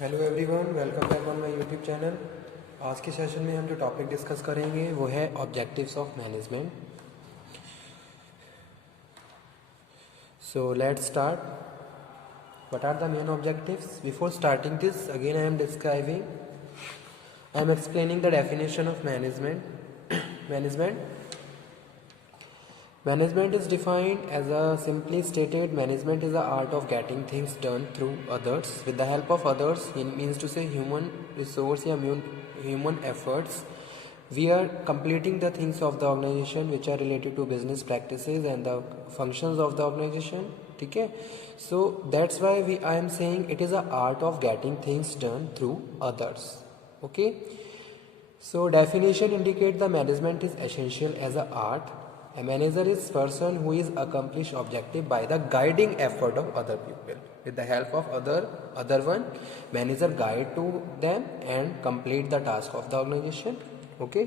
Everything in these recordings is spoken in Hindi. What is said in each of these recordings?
Hello everyone, welcome back on my YouTube channel. आज के सेशन में हम जो टॉपिक डिस्कस करेंगे वो है objectives of management. So let's start. What are the main objectives? Before starting this, again I am explaining the definition of management Management is defined as a simply stated management is the art of getting things done through others with the help of others. It means to say human resource या human efforts. We are completing the things of the organization which are related to business practices and the functions of the organization. ठीक है? So that's why I am saying it is a art of getting things done through others. Okay? So definition indicate the management is essential as a art. A manager is person who is accomplish objective by the guiding effort of other people. With the help of other one, manager guide to them and complete the task of the organization. Okay.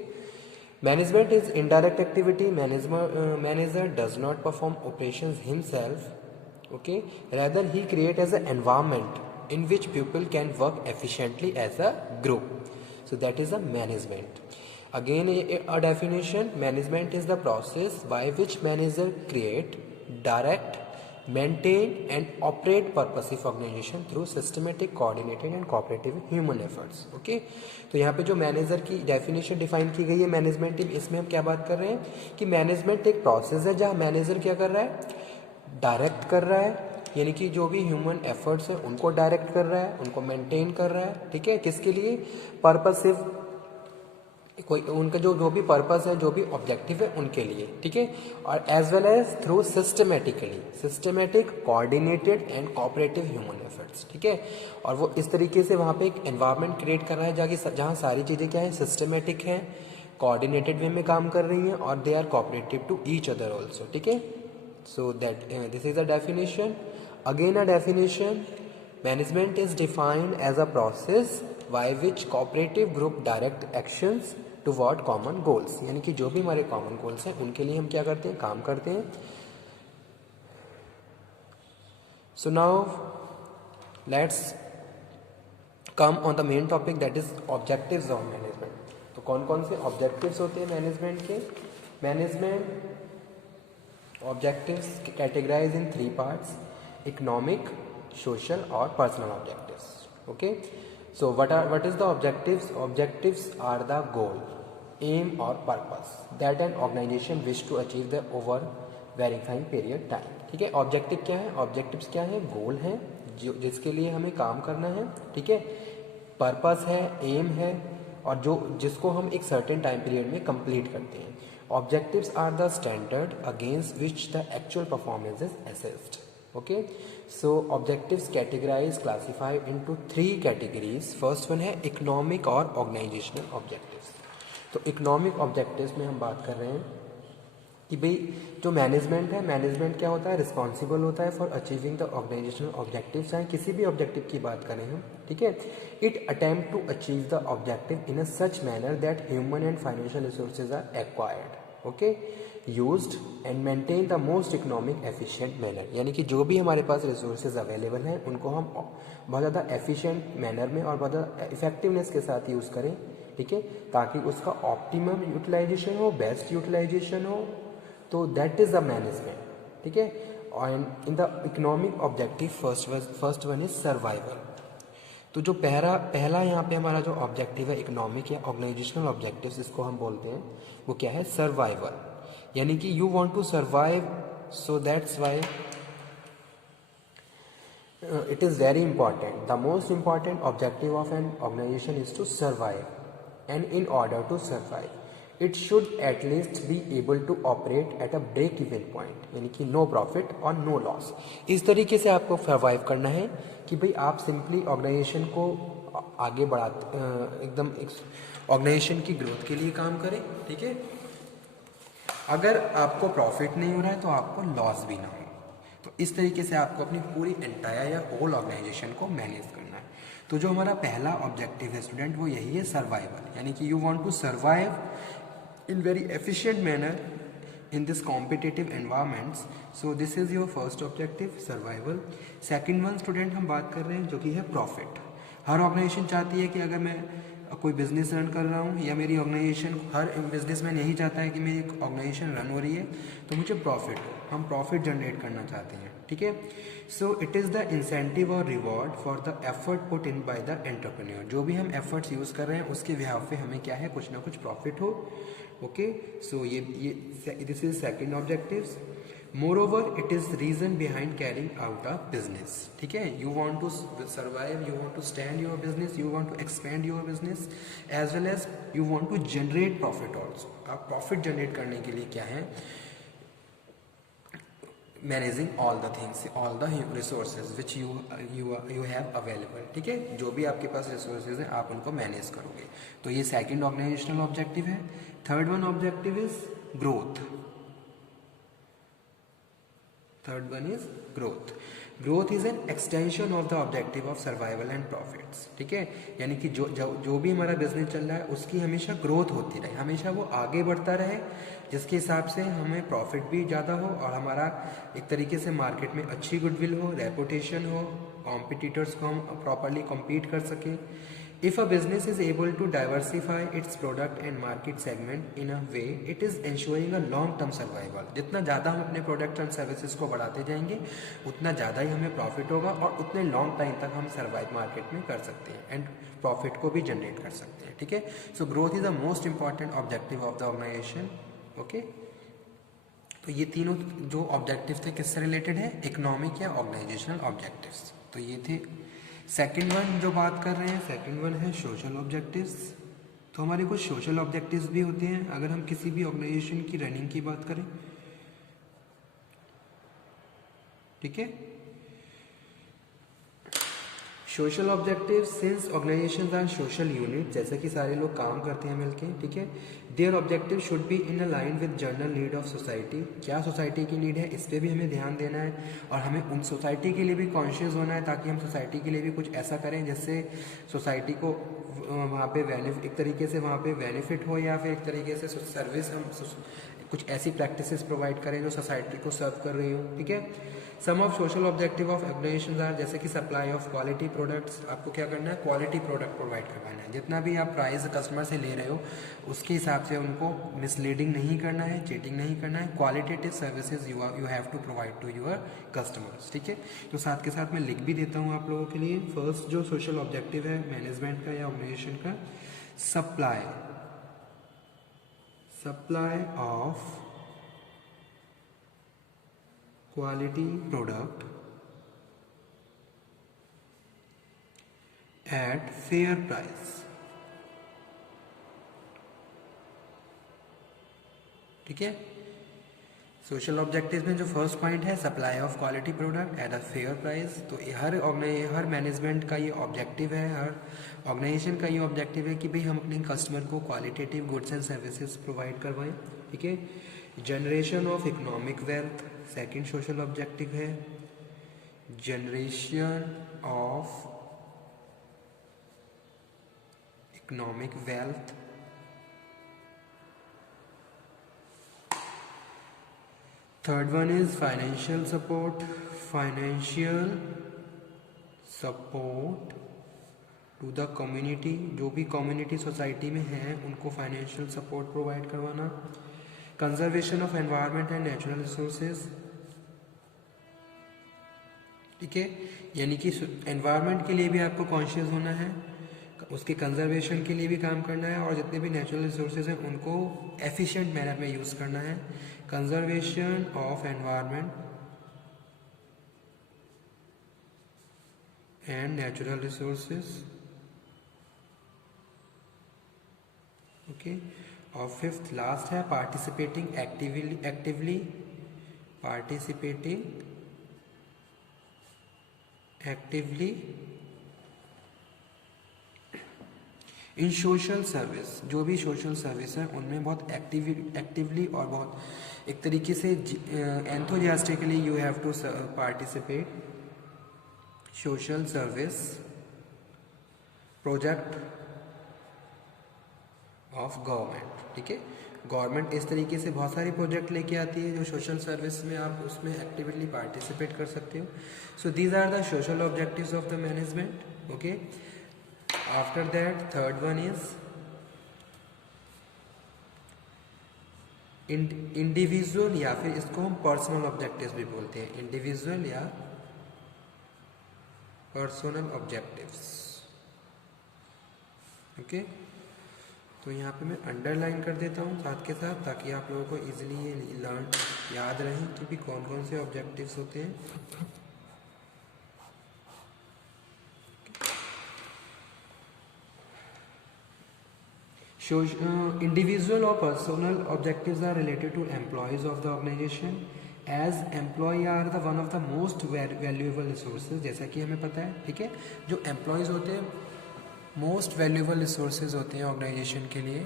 Management is indirect activity. Manager does not perform operations himself. Okay. Rather he create as an environment in which people can work efficiently as a group. So that is a management. Again a definition: management is the process by which manager create, direct, maintain and operate purposive organization through systematic, coordinated and cooperative human efforts. Okay, तो यहाँ पे जो मैनेजर की डेफिनेशन डिफाइन की गई है मैनेजमेंट टीम, इसमें हम क्या बात कर रहे हैं कि मैनेजमेंट एक प्रोसेस है जहाँ मैनेजर क्या कर रहा है, डायरेक्ट कर रहा है, यानी कि जो भी ह्यूमन एफर्ट्स हैं उनको डायरेक्ट कर रहा है, उनको मेंटेन कर रहा है। ठीक है, किसके लिए? पर्पसिव, कोई उनका जो भी पर्पस है, जो भी ऑब्जेक्टिव है उनके लिए। ठीक है, और as well as through systematic, coordinated and cooperative human efforts. ठीक है, और वो इस तरीके से वहाँ पे एक एनवायरनमेंट क्रिएट कर रहा है जहाँ सारी चीज़ें क्या है, सिस्टमेटिक हैं, कोऑर्डिनेटेड वे में काम कर रही हैं और they are cooperative to each other also. ठीक है, so that this is a definition. Again a definition: management is defined as a process by which cooperative group direct actions toward common goals, यानी कि जो भी हमारे कॉमन गोल्स हैं उनके लिए हम क्या करते हैं, काम करते हैं। So now let's come on the main topic, that is objectives of management. तो कौन कौन से ऑब्जेक्टिव्स होते हैं मैनेजमेंट के? Management objectives categorise in 3 parts: economic, social और personal objectives. Okay, so what is the objectives? Objectives are the goal, aim or purpose that an organization wish to achieve the over verifying period time. ठीक है, ऑब्जेक्टिव क्या है? ऑब्जेक्टिव्स क्या है? गोल है जो जिसके लिए हमें काम करना है। ठीक है, पर्पस है, एम है, और जिसको हम एक सर्टेन टाइम पीरियड में कंप्लीट करते हैं। Objectives are the standard against which the actual performance is assessed. Okay, so objectives categorized classified into 3 categories. First one है economic और organizational objectives. तो economic objectives में हम बात कर रहे हैं कि भाई जो मैनेजमेंट है, मैनेजमेंट क्या होता है, रिस्पॉन्सिबल होता है for achieving the organisational objective. चाहे किसी भी ऑब्जेक्टिव की बात करें हम, ठीक है, it attempt to achieve the objective in a such manner that human and financial resources are acquired, okay, used and maintain the most economic efficient manner, यानी कि जो भी हमारे पास रिसोर्सेज अवेलेबल हैं उनको हम बहुत ज़्यादा एफिशिएंट मैनर में और बहुत ज़्यादा इफेक्टिवनेस के साथ यूज़ करें। ठीक है, ताकि उसका ऑप्टिमम यूटिलाइजेशन हो, बेस्ट यूटिलाइजेशन हो। तो दैट इज द मैनेजमेंट। ठीक है, और in the economic objective first one is survival. तो जो पहला यहाँ पे हमारा जो ऑब्जेक्टिव है इकोनॉमिक या ऑर्गेनाइजेशनल ऑब्जेक्टिव्स, इसको हम बोलते हैं, वो क्या है, सर्वाइवल, यानी कि you want to survive, so that's why it is very important. The most important objective of an organization is to survive, and in order to survive it should at least be able to operate at a break even point, यानी कि no profit और no loss। इस तरीके से आपको सर्वाइव करना है कि भाई आप सिंपली ऑर्गेनाइजेशन को आगे एकदम ऑर्गेनाइजेशन की ग्रोथ के लिए काम करें। ठीक है, अगर आपको प्रॉफिट नहीं हो रहा है तो आपको लॉस भी ना हो। तो इस तरीके से आपको अपनी पूरी एंटायर या होल ऑर्गेनाइजेशन को मैनेज करना है। तो जो हमारा पहला ऑब्जेक्टिव है स्टूडेंट, वो यही है, सर्वाइवल, यानी कि you want to survive in very efficient manner in this competitive environments. So this is your first objective, survival. Second one student हम बात कर रहे हैं जो कि है प्रॉफिट। हर ऑर्गेनाइजेशन चाहती है कि अगर मैं कोई बिजनेस रन कर रहा हूँ या मेरी ऑर्गेनाइजेशन, हर बिजनेसमैन यही चाहता है कि मेरी ऑर्गेनाइजेशन रन हो रही है तो मुझे प्रॉफिट हो, हम प्रॉफिट जनरेट करना चाहते हैं, ठीक है। So it is the incentive और reward for the effort put in by the entrepreneur. जो भी हम एफर्ट्स यूज़ कर रहे हैं उसके बिहाफ पे हमें क्या है, कुछ ना कुछ प्रॉफिट हो। ओके, सो ये this is second objectives. Moreover, it is reason behind carrying out a business, ठीक है। You want to survive, you want to stand your business, you want to expand your business, as well as you want to generate profit also। आप profit generate करने के लिए क्या है, managing all the things, all the resources which you have available, ठीक है। जो भी आपके पास रिसोर्सेज हैं आप उनको मैनेज करोगे। तो ये सेकंड ऑर्गेनाइजेशनल ऑब्जेक्टिव है। Third one objective is growth. Third one is growth. Growth is an extension of the objective of survival and profits, ठीक है। यानी कि जो भी हमारा बिजनेस चल रहा है उसकी हमेशा ग्रोथ होती रहे, हमेशा वो आगे बढ़ता रहे, जिसके हिसाब से हमें प्रॉफिट भी ज़्यादा हो और हमारा एक तरीके से मार्केट में अच्छी गुडविल हो, रेपुटेशन हो, कॉम्पिटिटर्स को हम प्रॉपरली कम्पीट कर सकें। If a business is able to diversify its product and market segment in a way, it is ensuring a long-term survival। जितना ज़्यादा हम अपने प्रोडक्ट एंड सर्विसेज को बढ़ाते जाएंगे उतना ज़्यादा ही हमें प्रॉफिट होगा और उतने लॉन्ग टाइम तक हम सर्वाइव मार्केट में कर सकते हैं एंड प्रॉफिट को भी जनरेट कर सकते हैं, ठीक है। So growth is the most important objective of the organisation. Okay, तो ये तीनों जो ऑब्जेक्टिव थे किससे रिलेटेड है, इकोनॉमिक या ऑर्गेनाइजेशनल ऑब्जेक्टिव्स। तो ये थे। सेकंड वन जो बात कर रहे हैं, सेकंड वन है सोशल ऑब्जेक्टिव्स। तो हमारे कुछ सोशल ऑब्जेक्टिव्स भी होते हैं अगर हम किसी भी ऑर्गेनाइजेशन की रनिंग की बात करें, ठीक है। Social objective, since organisations are social unit, जैसे कि सारे लोग काम करते हैं मिलके, ठीक है। There objective should be in align with general need of society. क्या सोसाइटी की नीड है इस पर भी हमें ध्यान देना है और हमें उन सोसाइटी के लिए भी कॉन्शियस होना है ताकि हम सोसाइटी के लिए भी कुछ ऐसा करें जिससे सोसाइटी को वहाँ पे एक तरीके से वहाँ पे बेनिफिट हो या फिर एक तरीके से सर्विस हम कुछ ऐसी प्रैक्टिसेस प्रोवाइड करें जो सोसाइटी को सर्व कर रही हो, ठीक है। Some of social objective of organisations are, जैसे कि सप्लाई ऑफ क्वालिटी प्रोडक्ट्स। आपको क्या करना है, क्वालिटी प्रोडक्ट प्रोवाइड करवाना है। जितना भी आप प्राइस कस्टमर से ले रहे हो उसके हिसाब से उनको मिसलीडिंग नहीं करना है, चीटिंग नहीं करना है। Qualitative services you have to provide to your customers, ठीक है। तो साथ के साथ मैं लिख भी देता हूँ आप लोगों के लिए। फर्स्ट जो सोशल ऑब्जेक्टिव है मैनेजमेंट का या ऑर्गेनाइजेशन का, supply of quality product at fair price, ठीक है। सोशल ऑब्जेक्टिव्स में जो फर्स्ट पॉइंट है supply of quality product at a fair price, तो हर मैनेजमेंट का ये ऑब्जेक्टिव है, हर ऑर्गेनाइजेशन का ये ऑब्जेक्टिव है कि भाई हम अपने कस्टमर को qualitative goods and services provide करवाएं, ठीक है। Generation of economic wealth, second social objective है generation of economic wealth. Third one is financial support to the community. जो भी कम्युनिटी सोसाइटी में है उनको फाइनेंशियल सपोर्ट प्रोवाइड करवाना। Conservation of environment and natural resources, ठीक है। यानी कि एनवायरनमेंट के लिए भी आपको कॉन्शियस होना है, उसके कंजर्वेशन के लिए भी काम करना है और जितने भी नेचुरल रिसोर्सेज हैं उनको एफिशिएंट मैनर में यूज़ करना है। Conservation of environment and natural resources, okay. और फिफ्थ लास्ट है participating actively in social service. जो भी सोशल सर्विस है उनमें बहुत एक्टिवली और बहुत एक तरीके से enthusiastically you have to participate social service project of government, ठीक है। गवर्नमेंट इस तरीके से बहुत सारी प्रोजेक्ट लेके आती है जो सोशल सर्विस में आप उसमें एक्टिवली पार्टिसिपेट कर सकते हो। So these are the social objectives of the management, okay. After that third one is individual, या फिर इसको हम पर्सनल ऑब्जेक्टिव्स भी बोलते हैं, इंडिविजुअल या पर्सनल ऑब्जेक्टिव्स। ओके, तो यहाँ पे मैं अंडरलाइन कर देता हूँ साथ के साथ, ताकि आप लोगों को इजीली ये लर्न याद रहें कि भी कौन कौन से ऑब्जेक्टिव्स होते हैं। Individual or personal objectives are related to employees of the organization, as employee are the one of the most valuable resources, जैसा कि हमें पता है, ठीक है। जो employees होते हैं मोस्ट वैल्यूएबल रिसोर्सेज होते हैं ऑर्गेनाइजेशन के लिए।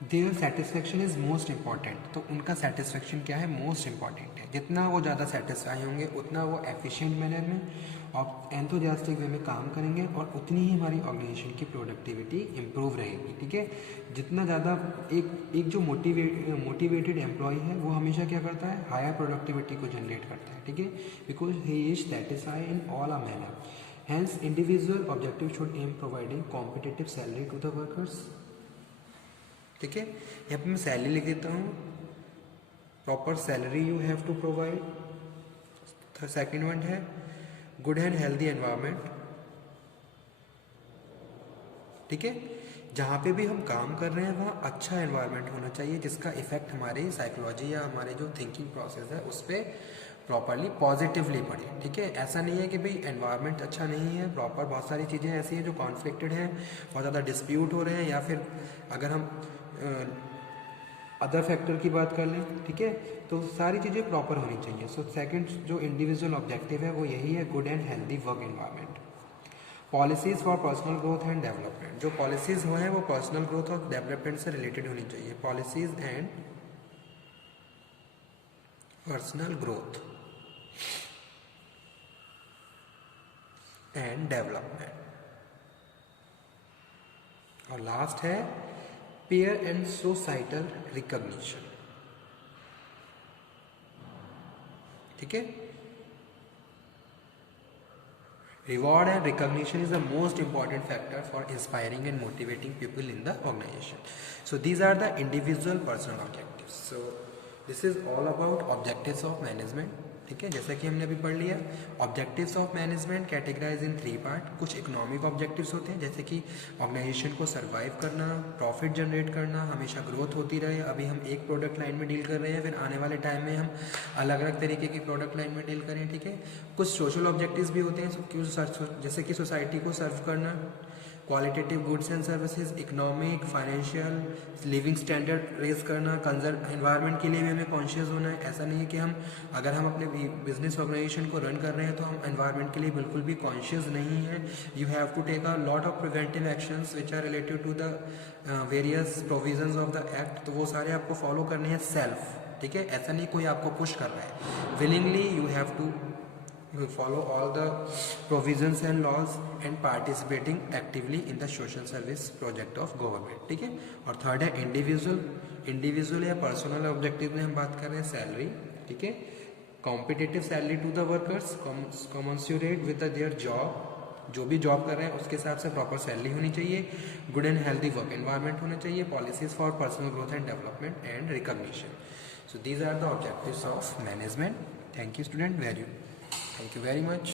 Their satisfaction is most important, तो उनका सेटिस्फेक्शन क्या है, मोस्ट इम्पॉर्टेंट है। जितना वो ज़्यादा सेटिस्फाई होंगे उतना वो एफिशिएंट मैनर में और एंथुसियास्टिक वे में काम करेंगे और उतनी ही हमारी ऑर्गेनाइजेशन की प्रोडक्टिविटी इम्प्रूव रहेगी, ठीक है। जितना ज़्यादा एक जो मोटिवेटेड एम्प्लॉय है वो हमेशा क्या करता है, हायर प्रोडक्टिविटी को जनरेट करता है, ठीक है, because he is satisfied in all a manner. Hence individual objective should aim providing competitive salary to the workers, ठीक है। यहाँ पे मैं सैलरी लिख देता हूँ, proper salary you have to provide. Second one है गुड एंड हेल्दी एनवायरनमेंट, ठीक है। जहाँ पे भी हम काम कर रहे हैं वहाँ अच्छा एनवायरनमेंट होना चाहिए जिसका इफेक्ट हमारी साइकोलॉजी या हमारे जो थिंकिंग प्रोसेस है उस पर प्रॉपरली पॉजिटिवली पड़े, ठीक है। ऐसा नहीं है कि भाई एनवायरनमेंट अच्छा नहीं है, प्रॉपर बहुत सारी चीज़ें ऐसी हैं जो कॉन्फ्लिक्टेड हैं, बहुत ज़्यादा डिस्प्यूट हो रहे हैं, या फिर अगर हम अदर फैक्टर की बात कर लें, ठीक है, तो सारी चीज़ें प्रॉपर होनी चाहिए। सो सेकंड जो इंडिविजुअल ऑब्जेक्टिव है वो यही है, good and healthy work environment. Policies for personal growth and development, जो पॉलिसीज़ हो हैं वो पर्सनल ग्रोथ और डेवलपमेंट से रिलेटेड होनी चाहिए। Policies and personal growth and development. और लास्ट है पेयर एंड सोसाइटल रिकॉग्निशन, ठीक है। Reward and recognition is the most important factor for inspiring and motivating people in the organization. So these are the individual personal objectives. So this is all about objectives of management, ठीक है। जैसा कि हमने अभी पढ़ लिया, objectives of management categorise in 3 part. कुछ इकोनॉमिक ऑब्जेक्टिव्स होते हैं जैसे कि ऑर्गेनाइजेशन को सर्वाइव करना, प्रॉफिट जनरेट करना, हमेशा ग्रोथ होती रहे। अभी हम एक प्रोडक्ट लाइन में डील कर रहे हैं, फिर आने वाले टाइम में हम अलग अलग तरीके की प्रोडक्ट लाइन में डील करें, ठीक है। कुछ सोशल ऑब्जेक्टिव्स भी होते हैं जैसे कि सोसाइटी को सर्व करना, qualitative goods and services, economic, financial, living standard raise करना, कंजर्व एनवायरनमेंट के लिए भी हमें कॉन्शियस होना है। ऐसा नहीं है कि हम अगर हम अपने बिजनेस ऑर्गेनाइजेशन को रन कर रहे हैं तो हम एनवायरनमेंट के लिए बिल्कुल भी कॉन्शियस नहीं है। You have to take a lot of preventive actions which are related to the various provisions of the act, तो वो सारे आपको फॉलो करने हैं सेल्फ, ठीक है। ऐसा नहीं कोई आपको पुश कर रहा है, willingly you have to follow all the provisions and laws and participating actively in the social service project of government, ठीक है। और थर्ड है इंडिविजुअल या पर्सनल ऑब्जेक्टिव में हम बात कर रहे हैं सैलरी, ठीक है। Competitive salary to the workers commensurate with their job, जो भी जॉब कर रहे हैं उसके हिसाब से प्रॉपर सैलरी होनी चाहिए। Good and healthy work environment होना चाहिए। Policies for personal growth and development and recognition. So these are the objectives of management. Thank you student, Thank you very much.